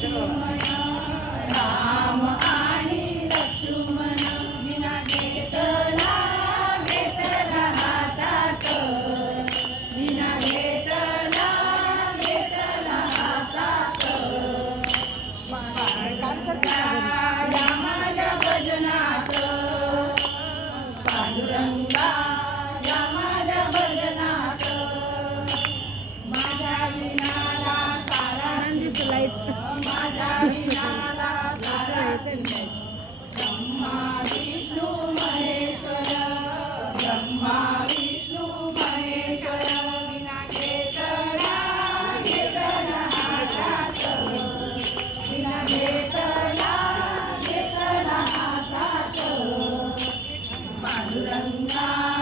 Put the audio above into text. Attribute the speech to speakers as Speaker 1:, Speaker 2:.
Speaker 1: Yeah. Vishnu Maheshwar जमारी Vishnu Maheshwar बिना जे तारा जे ता चलो बिना बे तारा जे ता चलो मंगा